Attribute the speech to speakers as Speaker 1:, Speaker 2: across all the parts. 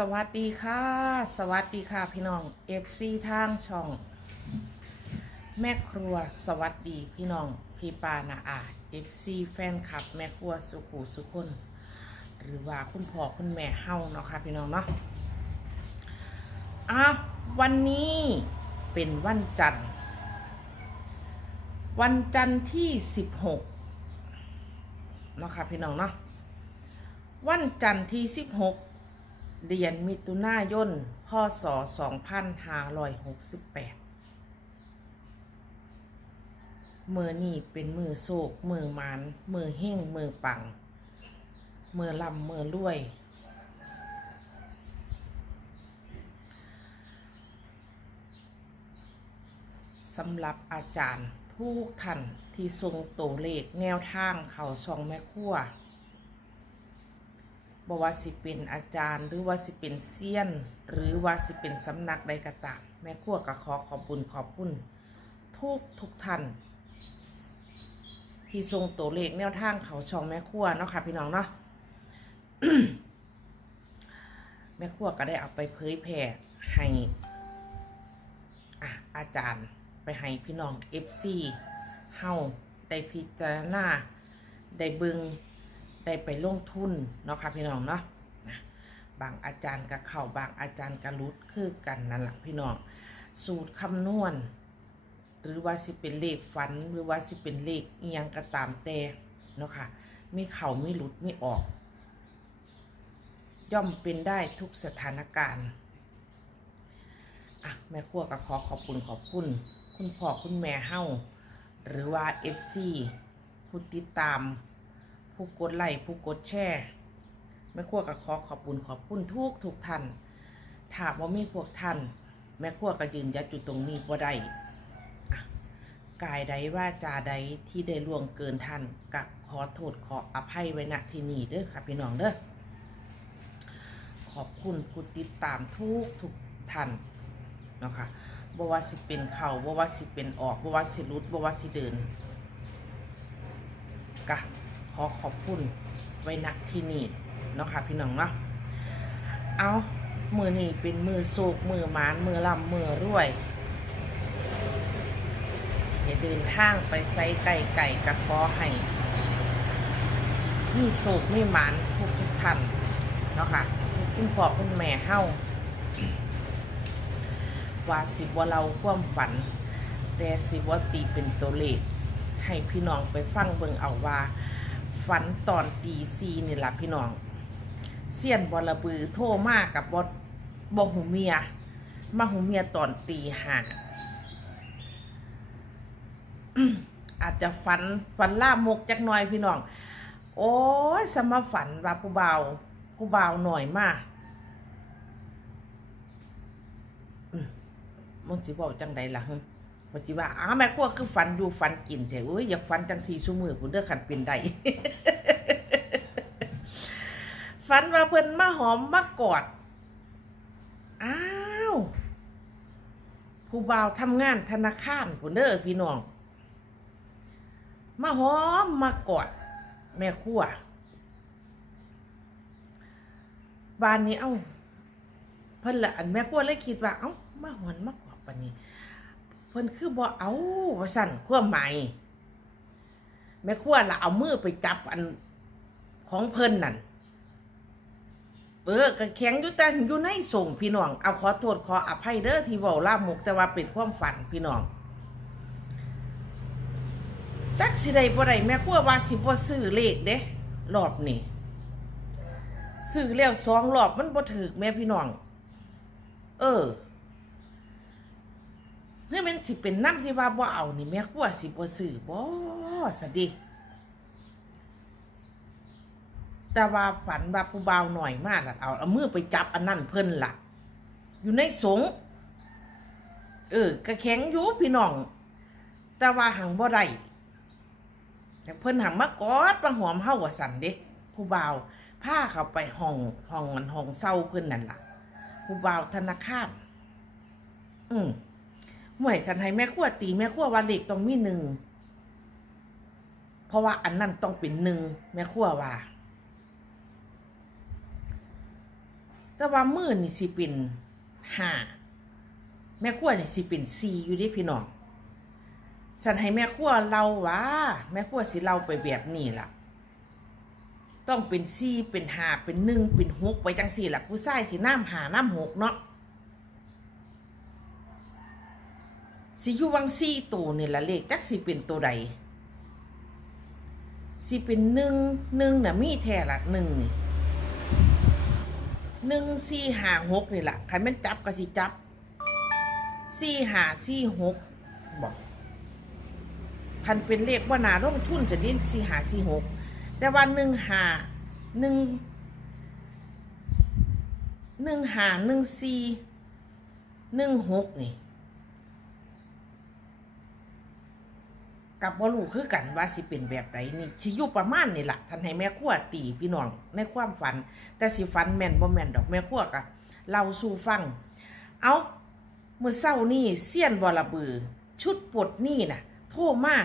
Speaker 1: สวัสดีค่ะ สวัสดีค่ะพี่น้องเอฟซีทางช่อง แม่ครัวสวัสดีพี่น้องพี่ปานาอาเอฟซีแฟนคลับ แม่ครัวสุขูสุคน หรือว่าคุณพ่อคุณแม่เฮาเนาะค่ะพี่น้องเนาะอะวันนี้เป็นวันจันทร์ วันจันทร์ที่16เนาะค่ะพี่น้องเนาะวันจันทร์ที่16 เดือนมิถุนายนพศ2568มือนี่เป็นมือโศกมือหมันมือเฮ่งมือปัง มือลำมือรวย สำหรับอาจารย์ทุกท่านที่ทรงตัวเลขแนวทางเขาช่องแม่ครัว บว่าสิเป็นอาจารย์ หรือว่าสิเป็นเซียน หรือว่าสิเป็นสำนักใดก็ตามแม่ครัวก็ขอขอบคุณขอบคุณทุกทุกท่านที่ทรงตัวเลขแนวทางเขาช่องแม่ครัวเนาะค่ะพี่น้องเนาะแม่ครัวก็ได้เอาไปเผยแผ่ให้อะอาจารย์ไปให้พี่น้อง FC เฮาได้พิจารณาได้เบิง ได้ไปลงทุนเนาะค่ะพี่น้องเนาะนะบางอาจารย์กับเข่าบางอาจารย์กับรุดคือกันนั่นแหละพี่น้อง สูตรคำนวณ หรือว่าสิเป็นเลขฝันหรือว่าสิเป็นเลขเอียงก็ตามแต่เนาะค่ะมีเข่ามีหลุดมีออก ย่อมเป็นได้ทุกสถานการณ์อะแม่ครัวก็ขอขอบคุณขอบคุณ คุณพ่อคุณแม่เฮาหรือว่า FC ผู้ติดตาม ผู้กดไลค์ผู้กดแชร์แม่ครัวก็ขอขอบคุณขอบคุณทุกทุกท่านถามว่ามีพวกท่าน แม่ครัวก็ยืนยัดอยู่ตรงนี้บ่ได้กายใดว่าจาใดที่ได้ล่วงเกินท่านกับขอโทษขออภัยไว้ณที่นี้เด้อค่ะพี่น้องเด้อขอบคุณผู้ติดตามทุกทุกท่านเนาะค่ะบว่าสิเป็นเข่าบว่าสิเป็นออกบว่าสิรุดบว่าสิเดินกะ ขอขอบคุณไว้ณที่นี่เนาะค่ะพี่น้องเนาะเอามือนี่เป็นมือโศกมือหมานมือลำมือรวยอย่าเดินทางไปไซไก่ไก่กระขอให้มีโศกมีหมานทุกทุกท่านเนาะค่ะคุณพ่อคุณแม่เฮ้าว่าสิบว่าเราความฝัน แต่สิว่าตีเป็นตัวเลขให้พี่น้องไปฟังเบิ่งเอาว่า ฝันตอนตีซีนี่แหละพี่น้องเสียนบอระบือโทรมากับบดบหูเมีย มาหูเมียตอนตีห้าอื้อาจจะฝันฝันล่ามกจักหน่อยพี่น้อง โอ้ยสมาฝันว่าผู้เบาผู้เบาหน่อยมากมันสิบอกจังใดล่ะฮึ ปฏิว่าอ้าแม่ครัวคือฟันอยู่ฟันกินแต่เอ้ยอยากฟันจังสี่ชั่วมือคุณเด้อขันเป็นได้ฟันว่าเพิ่นมาหอมมากอด อ้าวผู้บ่าวทำงานธนาคารคุณเด้อพี่น้อง มาหอมมากอด แม่ครัวบ้านนี้เอ้าเพิ่นละอันแม่ครัวเลยคิดว่า เอ้ามาหอนมากอดปานนี้ พิ่นคือบ่เอาว่าสั่นความหมายแม่ครัวละเอามือไปจับอันของเพิ่นนั่นเออก็แข็งอยู่แต่อยู่ในส่งพี่น้อง เอาขอโทษขออภัยเด้อที่เว้าล่ามกแต่ว่าเป็นความฝันพี่น้องจักสิได้บ่ได้แม่ครัวว่าสิบ่ซื้อเลขเด้รอบนี้ซื้อแล้วสองรอบมันบ่ถูกแม่พี่น้อง เออ ฮ้ยมันสิเป็นน้ำสิว่าบ่เอานี่แม่ครัวสิบ่ซื้อบ่สะดิแต่ว่าฝันว่าผู้บ่าวหน่อยมากล่ะเอาเอามือไปจับอันนั้นเพิ่นล่ะ อยู่ในสงเออกระแข็งอยู่พี่น้อง แต่ว่าหังบ่ได้แต่เพิ่นหังมากอดมาหอมเฮาว่าสันเด้ผู้บ่าวพาเขาไปห้องห้องมันห้องเศร้าเพิ่นนั่นล่ะ ผู้บ่าวธนาคารอืม ห่วยฉันให้แม่ขั้วตีแม่ขั้วว่าเด็กต้องมีหนึ่ง เพราะว่าอันนั้นต้องเป็นหนึ่งแม่ขั้วว่า แต่ว่ามือนี่สิเป็นห้าแม่ขั้วนี่สิเป็นสี่อยู่ดิพี่น้องสันให้แม่ขั้วเราว่าแม่ขั้วสิเราไปแบบนี้ล่ะ ต้องเป็นสี่เป็นห้าเป็นหนึ่งเป็นหกไปจังสี่ล่ะผู้ชายสิน้ำหาน้ำหกเนาะ สิอยู่วังสี่ตัวนี่ละเลขจักสิเป็นตัวใดสิเป็นหนึ่งหนึ่งน่ะมีแท้ละหนึ่งนี่หนึ่งสี่ห้าหกนี่แหละใครมันจับก็สิจับสี่ห้าสี่หกบอกพันเป็นเลขว่านาลงทุนจะเล่นสี่ห้าสี่หกแต่ว่าหนึ่งห้าหนึ่งหนึ่งห้าหนึ่งสี่หนึ่งหกนี่ กับบลูคือกันว่าสิเป็นแบบไหนนี่ชิอยู่ประมาณนี่แหละท่านให้แม่ขั้วตีพี่น้องในความฝัน แต่สิฝันแม่นบ่แม่นดอกแม่ขั้วกะเราสู่ฟัง เอาเมื่อเช้านี่เสี้ยนบอระบือ ชุดปลดนี่น่ะ โทรมาก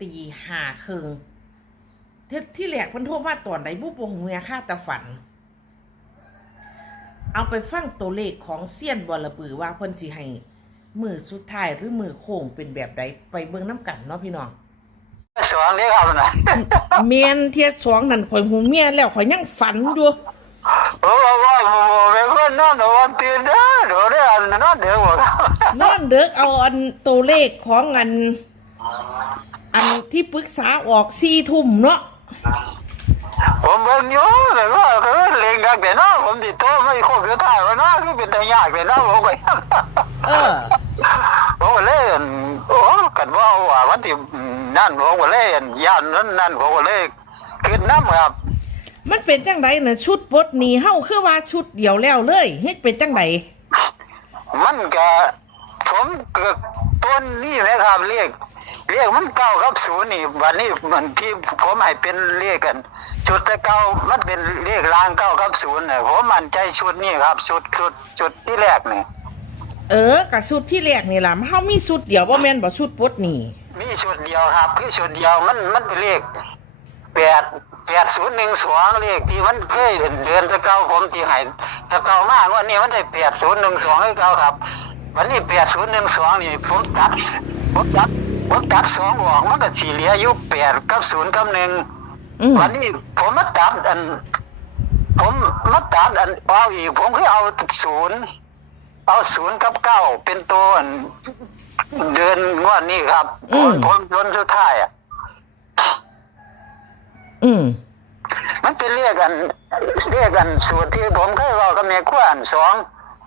Speaker 1: ตีหาเคิงที่ที่แรกมันโทรมาตอนใดบุปงเมียค่าต่ฝัน เอาไปฟังตัวเลขของเสี้ยนบอระบือว่าเพิ่นสิให้ มือสุดท้ายหรือมือโค้งเป็นแบบใดไปเบิ่งน้ำกันเนาะพี่น้อง
Speaker 2: สองนี่ครับนะ
Speaker 1: เมียนเทียสองนั่นข่อยหูเมียแล้วข่อยยังฝันอยู่
Speaker 2: โอ้โหว่าโมโมเป็นคนนอนนอนตื่นเด้อเดี๋ยวได้อันนอนเดี๋ยวหมด
Speaker 1: นอนเด็กเอาอันตัวเลขของอัน อันที่ปรึกษาออกสี่ทุ่มเนาะ
Speaker 2: ผมเบิ่งอยู่แต่ว่าก็เล่นกันแต่เนาะผมติดโตไม่โคกคือถ่ายว่าเนาะคือเป็นแต่ยากแต่เนาะผมก็
Speaker 1: เออ
Speaker 2: ผมก็เล่นโอ้กันว่าว่าวันที่นั่นผมก็เล่นย่านนั้นนั่นผมก็เล่นขึ้นน้ำครับ
Speaker 1: มันเป็นจังไดน่ะชุดปลดหนีเฮาคือว่าชุดเดียวแล้วเลยเฮ็ดเป็นจังได
Speaker 2: มันก็ผมก็ต้นนี่นะครับเรียกเรียกมันเก้าครับศูนย์นี่วันนี้มันที่ผมให้เป็นเรียกกันจุดแต่เก้ามันเป็นเรียกรางเก้าครับศูนย์เนี่ยผมมั่นใจชุดนี้ครับ ชุดชุดจุดที่แรกเนี่ย
Speaker 1: เออกับชุดที่แรกนี่ล่ะเฮามีชุดเดียวบ่แม่นบ่ชุดปลดหนี
Speaker 2: มีชุดเดียวครับคือชุดเดียวมันมันเป็นเลขแปดแปดศูนย์หนึ่งสองเลขที่มันเคยเดือนแตะเก้าผมที่ให้แตะเก้ามากว่านี่มันได้แปดศูนย์หนึ่งสองให้เก้าครับ วันนี้แปดศูนย์หนึ่งสองนี่ผมตัดผมตัดผมตัดสองออกมันก็สี่เหลืออยู่แปดกับศูนย์กับหนึ่ง
Speaker 1: อืม
Speaker 2: วันนี้ผมมาตัดอัน ผมมาตัดอันเอาอีกผมคือเอาศูนย์ เอาศูนย์กับเก้าเป็นตัวอันเดือนงวดนี้ครับผมผมจนสุดท้ายอะ
Speaker 1: อืม
Speaker 2: มันเป็นเรียกกันเรียกกันสูตรที่ผมเคยเว่ากับแม่ขั้วอันสอง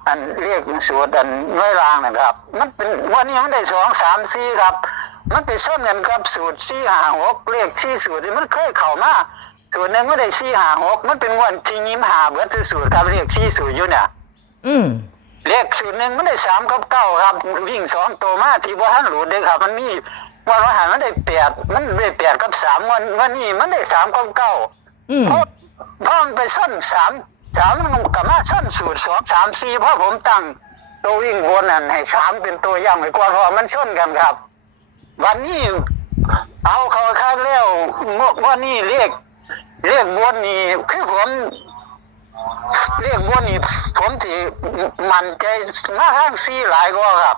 Speaker 2: อันเรียกสูตรอันน้อยรางนะครับ มันเป็นวันนี้มันได้สองสามสี่ครับ มันไปส้นกันกับสูตรสี่หาหกเลขสี่สูตรที่มันเคยเข้ามาสูตรหนึ่งไม่ได้สี่หาหกมันเป็นงวันที่ยิ้มหาเบิดสูตรครับเรียกสี่สูตรอยู่เนี่ย
Speaker 1: อืม
Speaker 2: เลขสูตรหนึ่งมันได้สามกับเก้าครับ วิ่งสองตัวมาที่บ่ทันหลุดเด้ครับ มันมีวันวันหันมันได้แปดมันได้แปดกับสามวันวันนี้มันได้สามกับเก้า
Speaker 1: อืม
Speaker 2: เพราะเพราะมันไปส้นสามสามมันกับมาส้นสูตรสองสามสี่เพราะผมตั้งตัววิ่งวนนั่นให้สามเป็นตัวย่ำให้กว่าเพราะว่ามันส้นกันครับ วันนี้เอาเขาข้างแล้วงววันนี้เรียกเรียกวนนี่คือผม เรียกวนนี่ผมที่มันใจมาข้างซี่หลายกว่าครับ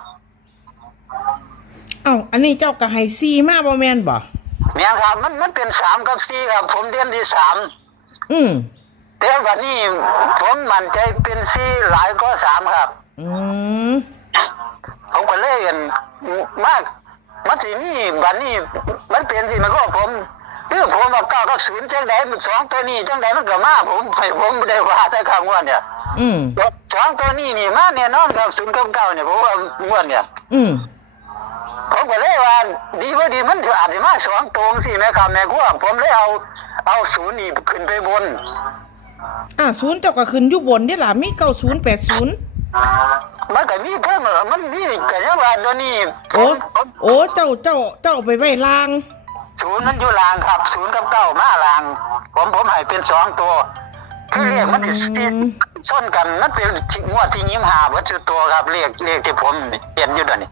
Speaker 1: เอ้าอันนี้เจ้าก็ให้ซีมาบ่แม่นบ่
Speaker 2: เนี่ยครับ มันมันเป็นสามกับสี่ครับ ผมเรียนที่สาม
Speaker 1: อืม
Speaker 2: แต่วันนี้ผมมั่นใจเป็นสี่หลายก็สามครับ
Speaker 1: อืม
Speaker 2: ผมก็เลยเห็นมาก มันสิมีบัดนี้มันเปลี่ยนสิมันก็ผม คือผมมาเก้ากับศูนย์จังไดมันสองตัวนี้จังไดมันก็มาผมไปผมไม่ได้ว่าแต่คำว่าเนี่ย
Speaker 1: อืม
Speaker 2: สองตัวนี้นี่มาเนี่ยนอนกับศูนย์กับเก้าเนี่ยผมว่าม่วนเนี่ย
Speaker 1: อืม
Speaker 2: ผมก็เลยว่าดีว่าดีมันอาจจะมาสองตัวสิแม่ครับแม่กูว่าผมเลยเอาเอาศูนย์นี่ขึ้นไปบน
Speaker 1: อ่าศูนย์เจ้าก็ขึ้นอยู่บนนี่ล่ะมีเก้าศูนย์แปดศูนย์
Speaker 2: มันก็มีเท่านั้นมันมีก็ยังว่าตัวนี้ผ
Speaker 1: โอ้
Speaker 2: มผม
Speaker 1: โอ้เจ้าเจ้าเจ้าเอาไปไว้ลาง
Speaker 2: ศูนย์มันอยู่ลางครับศูนย์กับเก้ามาลาง ผมผมให้เป็นสองตัว คือเรียกมันสิส้นกันนั่นเป็นงวดที่ยิ้มหาวัตถุตัวครับเรียกเรียกที่ผมเปลี่ยนอยู่ตอนนี้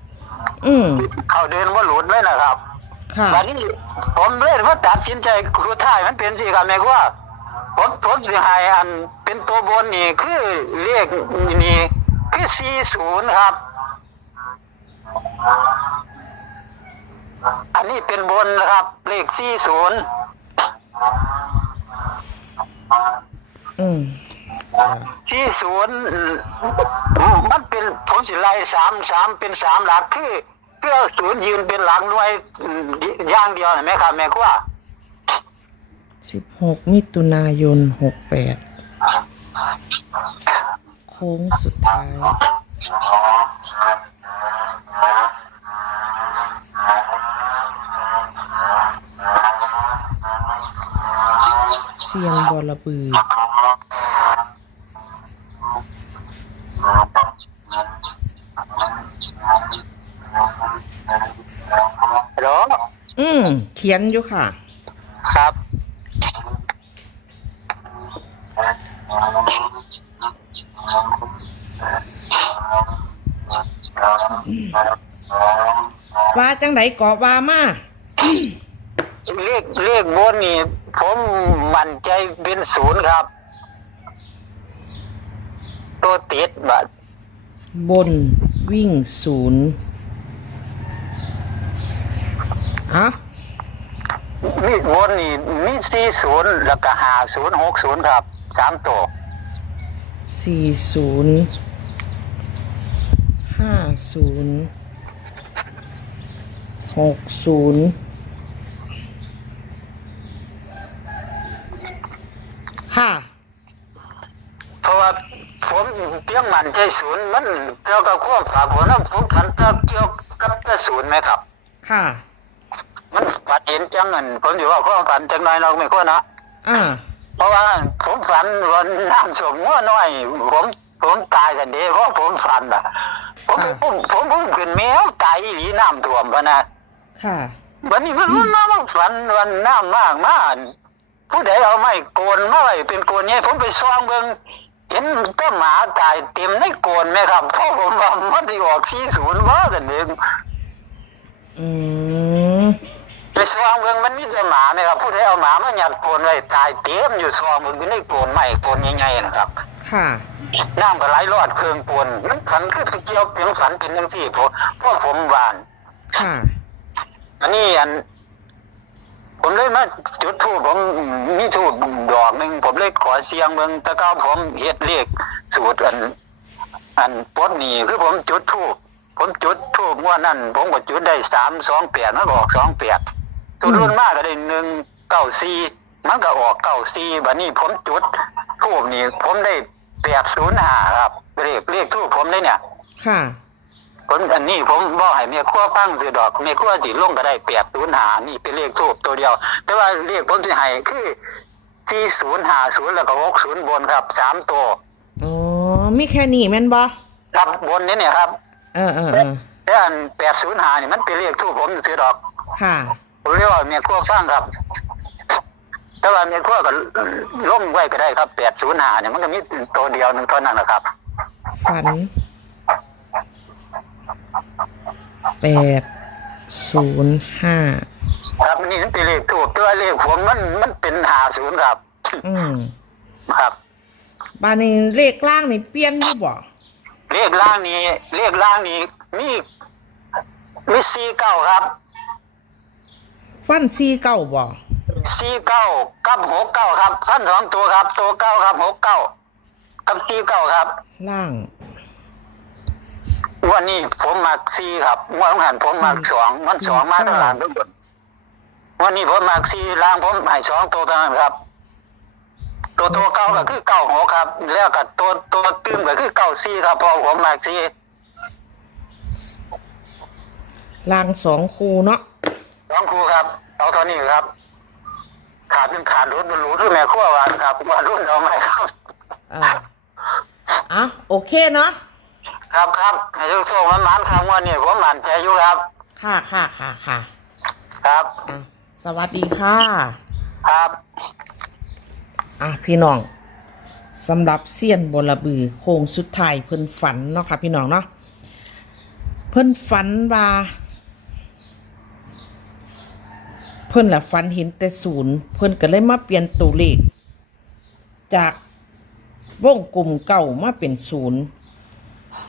Speaker 1: อืม
Speaker 2: เขาเดินว่าหลุดเลยนะครับ
Speaker 1: ค่ะ
Speaker 2: วันนี้ผมเลยว่าตัดสินใจครูท่ายมันเป็นสิครับแม่ว่าผผมผมสิให้อันเป็นตัวบนนี่คือเลขนี่คือสี่ศูนย์ครับ อันนี้เป็นบนนะครับ เลขสี่ศูนย์
Speaker 1: อืม
Speaker 2: สี่ศูนย์มันเป็นผมสิไล่สามสามเป็นสามหลักคือเพื่อศูนย์ยืนเป็นหลักหน่วยอย่างเดียวเห็นไหมครับแม่กว่า
Speaker 1: สิบหกมิถุนายนหกแปดโค้งสุดท้าย เสียงบอระบือ
Speaker 2: ฮัลโหล
Speaker 1: อืม เขียนอยู่ค่ะ
Speaker 2: ครับ
Speaker 1: ว่าจังไดเกาะว่ามา
Speaker 2: เลขเลขบนนี่ ผมมั่นใจเป็นศูนย์ครับ ตัวติดบัตร
Speaker 1: บนวิ่งศูนย์อะ
Speaker 2: มีบนนี่มีสี่ศูนย์แล้วก็หาศูนย์หกศูนย์ครับสามตัว
Speaker 1: สี่ศูนย์ห้าศูนย์ หกศูนย์ค่ะ
Speaker 2: เพราะว่าผมเพียงมั่นใจศูนย์มันเกี่ยวกับความฝากผมนะผมผันจะเกี่ยวกับแต่ศูนย์ไหมครับ
Speaker 1: ค่ะ
Speaker 2: มันฝันเห็นจังเงินผมถือว่าความฝันจังน้อยเราไม่ควรนะ
Speaker 1: อ่า
Speaker 2: เพราะว่าผมฝันวันน้ำสมงัวน้อย ผมผมตายกันเดีเพราะผมฝันอะผมไป
Speaker 1: อ่า
Speaker 2: ผมผมเพิ่งขึ้นแมวตายอีหลีน้ำท่วมปะนะ
Speaker 1: ค่ะ
Speaker 2: วันนี้มันมันมามาฝันวันน้ำมากมากผู้ใดเอาไม้โกนมาไว้เป็นโกนเนี่ยผมไปซ่องเบิ่งเห็นต้นหมาตายเต็มในโกนไหมครับเพราะผมว่ามันได้ออกที่ศูนย์ว่ากันเอง
Speaker 1: อืม
Speaker 2: ไปซ่องเบิ่งมันมีแต่หมาไหมครับผู้ใดเอาหมามาหยัดโกนไว้ตายเต็มอยู่ซ่องเบิ่งอยู่ในโกนไม้โกนใหญ่ๆนะครับ
Speaker 1: ค่ะ
Speaker 2: น้ำก็ไหลรอดเครื่องปวนมันขันคือสเกียวเป็นขันเป็นจังซี่ผมพวกผมหวาน
Speaker 1: ค่ะ
Speaker 2: อันนี้อัน ผมเลยมาจุดทูบผมมีทูบดอกหนึ่งผมเลยขอเสียงเมืองตะก้าผมเฮ็ดเลขสูตรอัน อันปดนี่คือผมจุดทูบผมจุดทูบว่านั่นผมก็จุดได้สามสองแปดมันก็ออกสองแปดจุดรุ่นมากก็ได้หนึ่งเก้าสี่มันก็ออกเก้าสี่บัดนี้ผมจุดทูบนี่ ผมได้แปดศูนย์ห้าครับเลขเลขทูบผมได้เนี่ย
Speaker 1: ค่ะ
Speaker 2: ผมอันนี้ผมบอกให้เมียขั้วฟังสือดอกเมียขั้วจีลงก็ได้แปดศูนย์หานี่เป็นเลขทูบตัวเดียว แต่ว่าเลขผมที่ให้คือสี่ศูนย์หาศูนย์แล้วก็หกศูนย์บนครับสามตัว
Speaker 1: อ๋อมีแค่นี้แม่นบ่
Speaker 2: ครับบนนี้เนี่ยครับ
Speaker 1: เออเออเออ
Speaker 2: แต่อันแปดศูนย์หานี่มันเป็นเลขทูบผมสือดอก
Speaker 1: ค่ะ
Speaker 2: ผมเรียกว่าเมียขั้วฟังครับ แต่ว่าเมียขั้วก็ล่มไว้ก็ได้ครับแปดศูนย์หาเนี่ยมันก็มีตัวเดียวหนึ่งเท่านั้นแหละครับ
Speaker 1: ฝัน แปดศูนย์ห้า
Speaker 2: ครับนี่มันเป็นเลขทูบแต่ว่าเลขผมมันมันเป็นหาศูนย์ครับ
Speaker 1: อืม
Speaker 2: ครับ
Speaker 1: บ้านนี้เลขล่างนี่เปลี่ยนอยู่บ่
Speaker 2: เลขล่างนี้เลขล่างนี้มีมีสี่เก้าครับ
Speaker 1: ฟันซีเก้าบ่
Speaker 2: สี่เก้ากับหกเก้าครับท่านสองตัวครับ ตัวเก้าครับหกเก้ากับสี่เก้าครับ
Speaker 1: ล่าง
Speaker 2: วันนี้ผมมักสี่ครับเมื่อหันผมมักสองมันสองมาทั้งหลังทั้งหมดวันนี้ผมมักสี่ล่างผมให้สองตัวเท่านั้นครับตัวตัวเก้าก็คือเก้าหกครับ แล้วก็ตัวตัวตื้มก็คือเก้าสี่ครับเพอผมมักสี่
Speaker 1: ล่างสองคูเนาะ
Speaker 2: สองครูครับ เอาเท่านี้ครับ ขาดเป็นขาดรุ่นรู้ที่แม่ขั้วหวานครับว่ารุ่นเอาไหมครับ
Speaker 1: เอออะโอเคเนาะ
Speaker 2: ครับครับให้ทุกโซ่มันมันครับว่านี่ผมมั่นใจอยู่ครับ
Speaker 1: ค่ะค่ะค่ะค่ะ
Speaker 2: ครับ
Speaker 1: อะสวัสดีค่ะ
Speaker 2: ครับ
Speaker 1: อะพี่น้องสำหรับเซียนบลบือโค้งสุดท้ายเพิ่นฝันเนาะค่ะพี่น้องเนาะเพิ่นฝันว่า เพิ่นแหละฝันเห็นแต่ศูนย์เพิ่นก็เลยมาเปลี่ยนตัวเลข จากวงกลุ่มเก่ามาเป็นศูนย์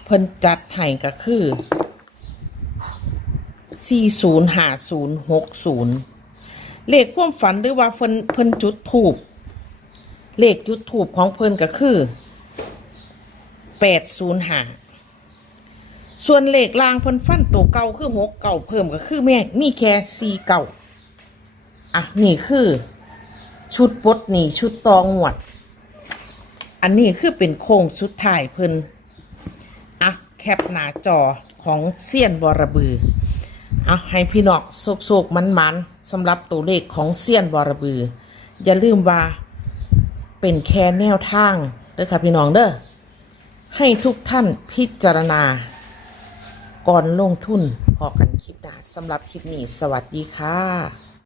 Speaker 1: เพิ่นจัดให้ก็คือ 40 50 60 เลขความฝันหรือว่าเพิ่นเพิ่นจุดถูก เลขจุดถูกของเพิ่นก็คือ 805 ส่วนเลขล่างเพิ่นฟันตัวเก่าคือ6เก่าเพิ่มก็คือแม่มีแค่4เก่าอะ นี่คือชุดปดนี่ชุดตองหวด อันนี้คือเป็นโค้งสุดท้ายเพิ่น แคปหน้าจอของเซียนบอระบือเอะให้พี่น้องโศกๆมันๆสำหรับตัวเลขของเซียนบอระบือ อย่าลืมว่าเป็นแค่แนวทางเด้อค่ะพี่น้องเด้อให้ทุกท่านพิจารณา ก่อนลงทุนพอกันคลิปหน้าสำหรับคลิปนี้ สวัสดีค่ะ